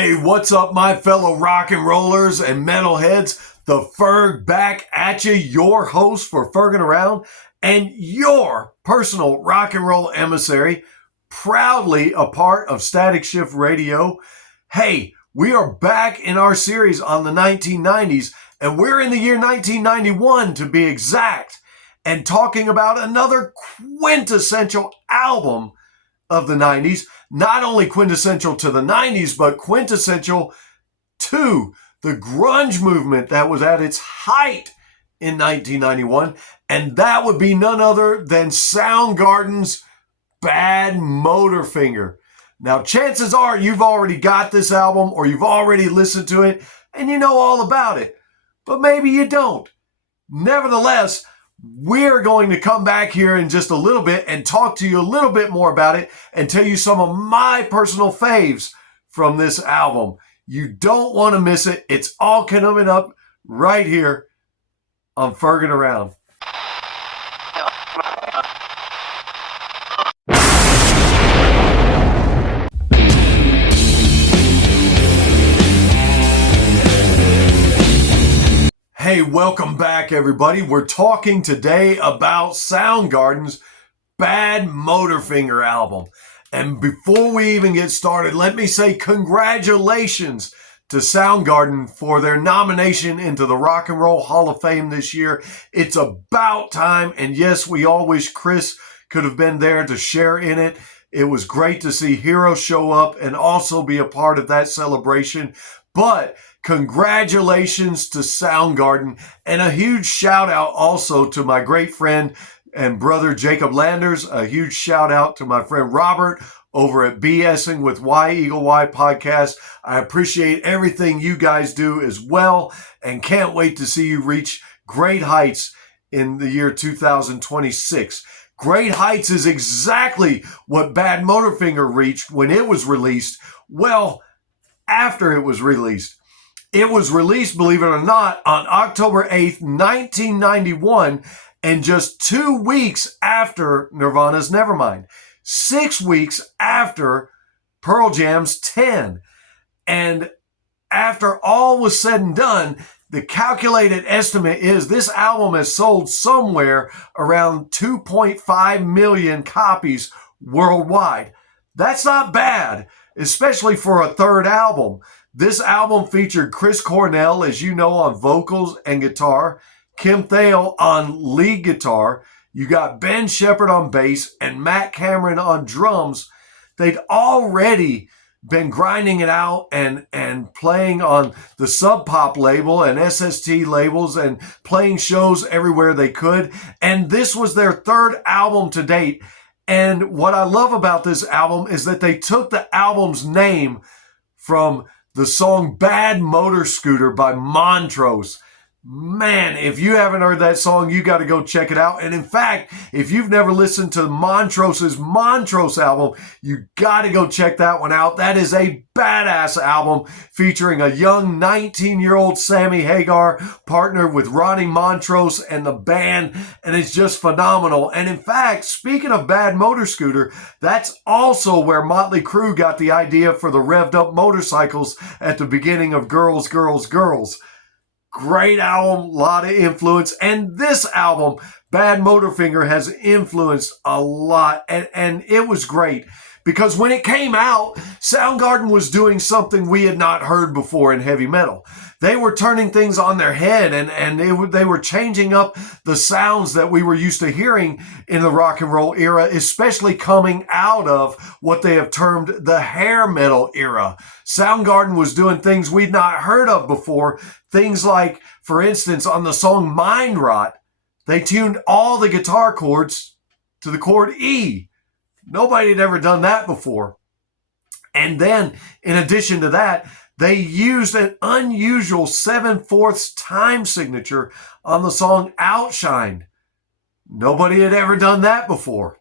Hey, what's up, my fellow rock and rollers and metalheads? The Ferg back at you, your host for Ferging Around and your personal rock and roll emissary, proudly a part of Static Shift Radio. Hey, we are back in our series on the 1990s, and we're in the year 1991 to be exact, and talking about another quintessential album of the 90s. Not only quintessential to the 90s, but quintessential to the grunge movement that was at its height in 1991. And that would be none other than Soundgarden's Badmotorfinger. Now, chances are you've already got this album or you've already listened to it and you know all about it. But maybe you don't. Nevertheless, we're going to come back here in just a little bit and talk to you a little bit more about it and tell you some of my personal faves from this album. You don't want to miss it. It's all coming up right here on Ferging Around. Hey, welcome back, everybody. We're talking today about Soundgarden's Badmotorfinger album. And before we even get started, let me say congratulations to Soundgarden for their nomination into the Rock and Roll Hall of Fame this year. It's about time. And yes, we all wish Chris could have been there to share in it. It was great to see Hero show up and also be a part of that celebration. But congratulations to Soundgarden, and a huge shout out also to my great friend and brother Jacob Landers. A huge shout out to my friend Robert over at ingWithY-Eagle-Y podcast. I appreciate everything you guys do as well and can't wait to see you reach great heights in the year 2026. Great heights is exactly what Badmotorfinger reached when it was released. Well, after it was released. It was released, believe it or not, on October 8th, 1991, and just 2 weeks after Nirvana's Nevermind. 6 weeks after Pearl Jam's 10. And after all was said and done, the calculated estimate is this album has sold somewhere around 2.5 million copies worldwide. That's not bad, especially for a third album. This album featured Chris Cornell, as you know, on vocals and guitar, Kim Thayil on lead guitar. You got Ben Shepherd on bass and Matt Cameron on drums. They'd already been grinding it out and playing on the Sub Pop label and SST labels and playing shows everywhere they could. And this was their third album to date. And what I love about this album is that they took the album's name from the song Bad Motor Scooter by Montrose. Man, if you haven't heard that song, you got to go check it out. And in fact, if you've never listened to Montrose's Montrose album, you got to go check that one out. That is a badass album featuring a young 19-year-old Sammy Hagar partnered with Ronnie Montrose and the band, and it's just phenomenal. And in fact, speaking of Bad Motor Scooter, that's also where Motley Crue got the idea for the revved up motorcycles at the beginning of Girls, Girls, Girls. Great album, lot of influence. And this album, Badmotorfinger, has influenced a lot. And it was great because when it came out, Soundgarden was doing something we had not heard before in heavy metal. They were turning things on their head and they were changing up the sounds that we were used to hearing in the rock and roll era, especially coming out of what they have termed the hair metal era. Soundgarden was doing things we'd not heard of before. Things like, for instance, on the song Mind Rot, they tuned all the guitar chords to the chord E. Nobody had ever done that before. And then, in addition to that, they used an unusual 7/4 time signature on the song Outshined. Nobody had ever done that before.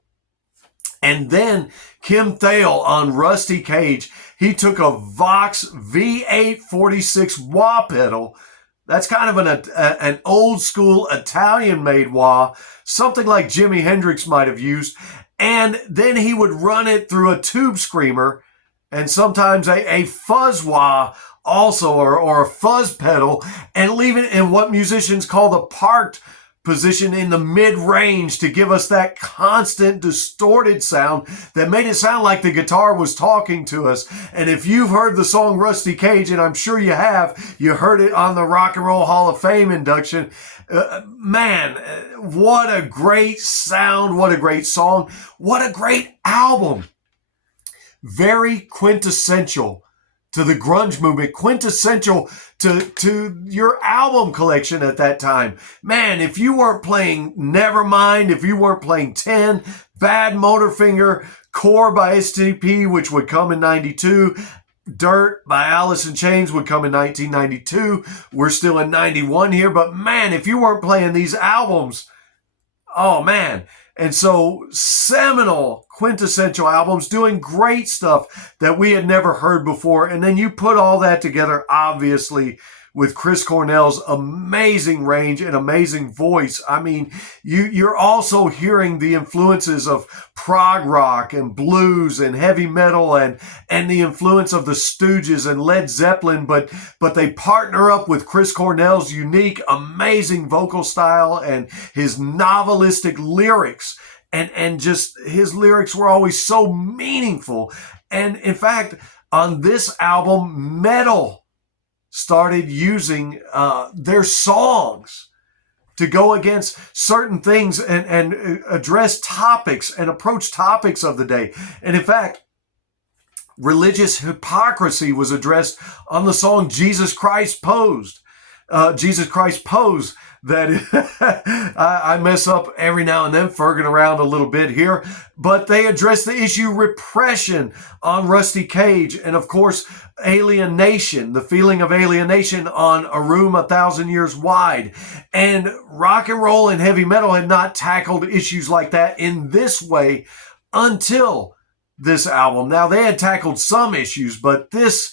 And then Kim Thayil on Rusty Cage, he took a Vox V8 46 wah pedal. That's kind of an old school Italian made wah, something like Jimi Hendrix might have used. And then he would run it through a tube screamer and sometimes a fuzz wah also, or a fuzz pedal, and leave it in what musicians call the parked position in the mid-range to give us that constant distorted sound that made it sound like the guitar was talking to us. And if you've heard the song Rusty Cage, and I'm sure you have, you heard it on the Rock and Roll Hall of Fame induction, man, what a great sound, what a great song, what a great album. Very quintessential to the grunge movement, quintessential to your album collection at that time. Man, if you weren't playing Nevermind, if you weren't playing 10, Badmotorfinger, Core by STP, which would come in 92, Dirt by Alice in Chains would come in 1992. We're still in 91 here, but man, if you weren't playing these albums, oh man. And so seminal, quintessential albums doing great stuff that we had never heard before. And then you put all that together, obviously, with Chris Cornell's amazing range and amazing voice. I mean, you're also hearing the influences of prog rock and blues and heavy metal and the influence of the Stooges and Led Zeppelin, but they partner up with Chris Cornell's unique, amazing vocal style and his novelistic lyrics. And just his lyrics were always so meaningful. And in fact, on this album, metal started using their songs to go against certain things and address topics and approach topics of the day. And in fact, religious hypocrisy was addressed on the song Jesus Christ Posed. Jesus Christ Pose, that I mess up every now and then, ferging around a little bit here, but they address the issue repression on Rusty Cage, and of course alienation, the feeling of alienation on A Room 1,000 Years Wide. And rock and roll and heavy metal had not tackled issues like that in this way until this album. Now, they had tackled some issues, but this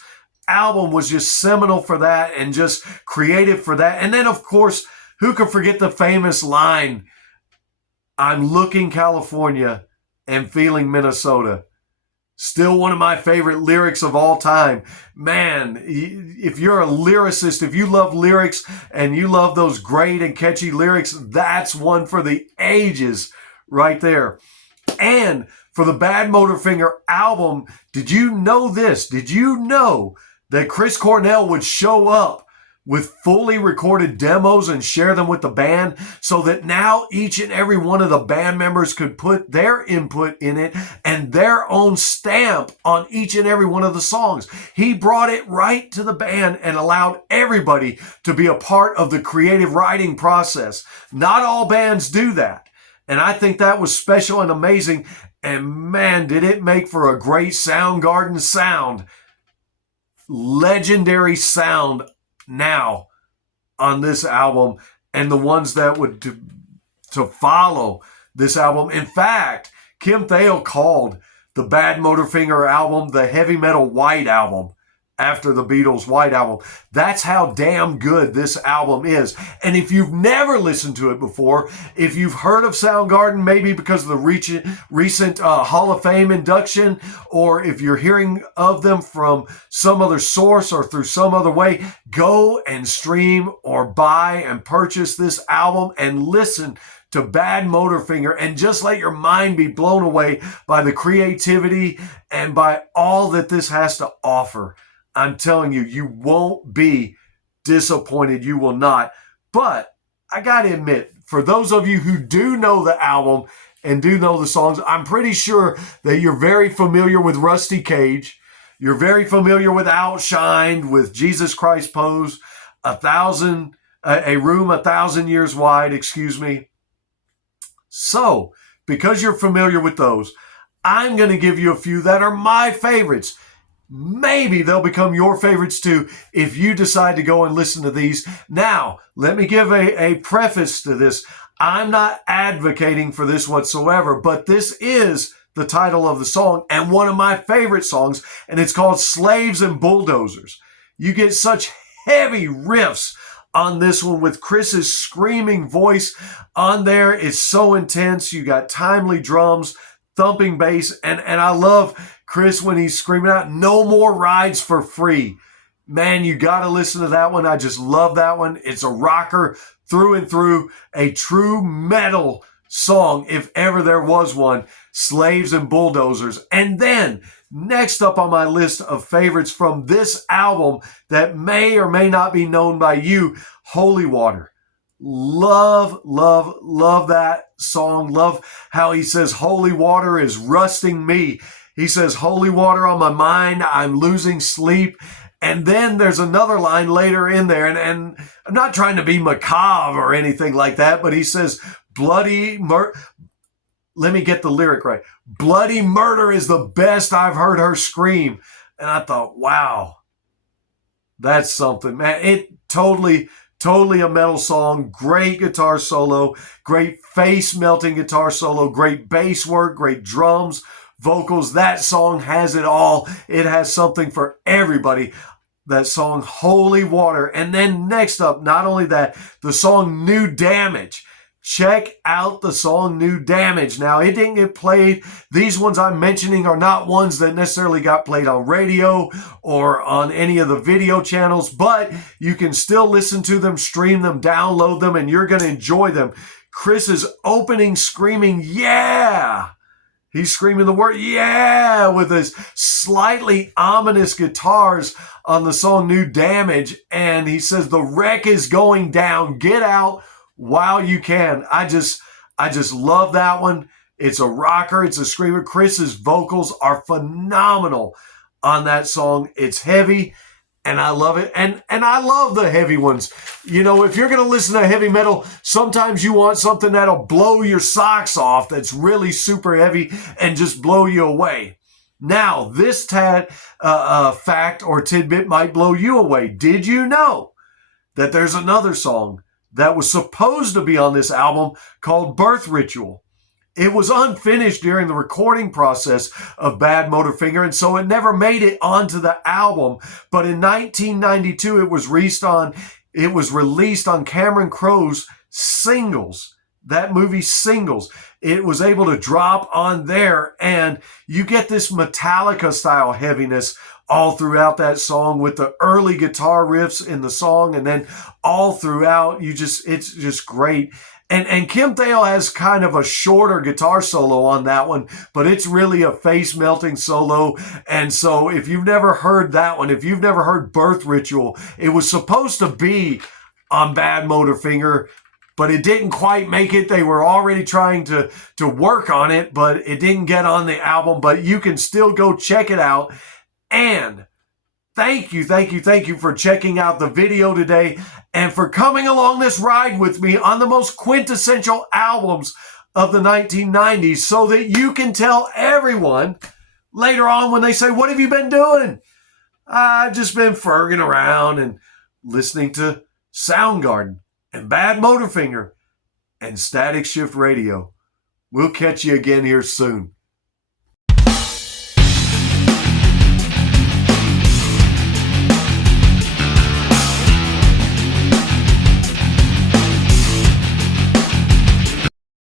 album was just seminal for that and just creative for that. And then, of course, who can forget the famous line, "I'm looking California and feeling Minnesota." Still one of my favorite lyrics of all time. Man, if you're a lyricist, if you love lyrics and you love those great and catchy lyrics, that's one for the ages right there. And for the Badmotorfinger album, did you know this? Did you know that Chris Cornell would show up with fully recorded demos and share them with the band, so that now each and every one of the band members could put their input in it and their own stamp on each and every one of the songs? He brought it right to the band and allowed everybody to be a part of the creative writing process. Not all bands do that. And I think that was special and amazing. And man, did it make for a great Soundgarden sound. Legendary sound now on this album, and the ones that would to follow this album. In fact, Kim Thayil called the Badmotorfinger album the heavy metal White Album after the Beatles' White Album. That's how damn good this album is. And if you've never listened to it before, if you've heard of Soundgarden, maybe because of the recent Hall of Fame induction, or if you're hearing of them from some other source or through some other way, go and stream or buy and purchase this album and listen to Badmotorfinger, and just let your mind be blown away by the creativity and by all that this has to offer. I'm telling you, you won't be disappointed. You will not. But I got to admit, for those of you who do know the album and do know the songs, I'm pretty sure that you're very familiar with Rusty Cage. You're very familiar with Outshined, with Jesus Christ Pose, A Room 1,000 Years Wide, excuse me. So, because you're familiar with those, I'm going to give you a few that are my favorites. Maybe they'll become your favorites too if you decide to go and listen to these. Now, let me give a preface to this. I'm not advocating for this whatsoever, but this is the title of the song and one of my favorite songs, and it's called Slaves and Bulldozers. You get such heavy riffs on this one with Chris's screaming voice on there. It's so intense. You got timely drums, thumping bass, and I love Chris, when he's screaming out, "No more rides for free." Man, you got to listen to that one. I just love that one. It's a rocker through and through, a true metal song, if ever there was one. Slaves and Bulldozers. And then, next up on my list of favorites from this album that may or may not be known by you, Holy Water. Love, love, love that song. Love how he says, "Holy water is rusting me." He says, "Holy water on my mind, I'm losing sleep." And then there's another line later in there, and I'm not trying to be macabre or anything like that, but he says, let me get the lyric right. "Bloody murder is the best I've heard her scream." And I thought, wow, that's something, man. It totally a metal song. Great guitar solo, great face-melting guitar solo, great bass work, great drums, vocals. That song has it all. It has something for everybody. That song, Holy Water. And then next up, not only that, the song New Damage. Check out the song New Damage. Now, it didn't get played. These ones I'm mentioning are not ones that necessarily got played on radio or on any of the video channels, but you can still listen to them, stream them, download them, and you're going to enjoy them. Chris's opening screaming, "Yeah!" He's screaming the word "yeah" with his slightly ominous guitars on the song New Damage. And he says, "The wreck is going down. Get out while you can." I just love that one. It's a rocker. It's a screamer. Chris's vocals are phenomenal on that song. It's heavy, and I love it. And I love the heavy ones. You know, if you're going to listen to heavy metal, sometimes you want something that'll blow your socks off, that's really super heavy and just blow you away. Now, this fact or tidbit might blow you away. Did you know that there's another song that was supposed to be on this album called Birth Ritual? It was unfinished during the recording process of Badmotorfinger, and so it never made it onto the album. But in 1992, it was released on Cameron Crowe's Singles, that movie Singles. It was able to drop on there, and you get this Metallica-style heaviness all throughout that song with the early guitar riffs in the song, and then all throughout, it's just great. And Kim Thale has kind of a shorter guitar solo on that one, but it's really a face-melting solo. And so if you've never heard that one, if you've never heard Birth Ritual, it was supposed to be on Badmotorfinger, but it didn't quite make it. They were already trying to work on it, but it didn't get on the album. But you can still go check it out. And thank you for checking out the video today and for coming along this ride with me on the most quintessential albums of the 1990s so that you can tell everyone later on when they say, "What have you been doing?" "I've just been ferging around and listening to Soundgarden and Badmotorfinger and Static Shift Radio." We'll catch you again here soon.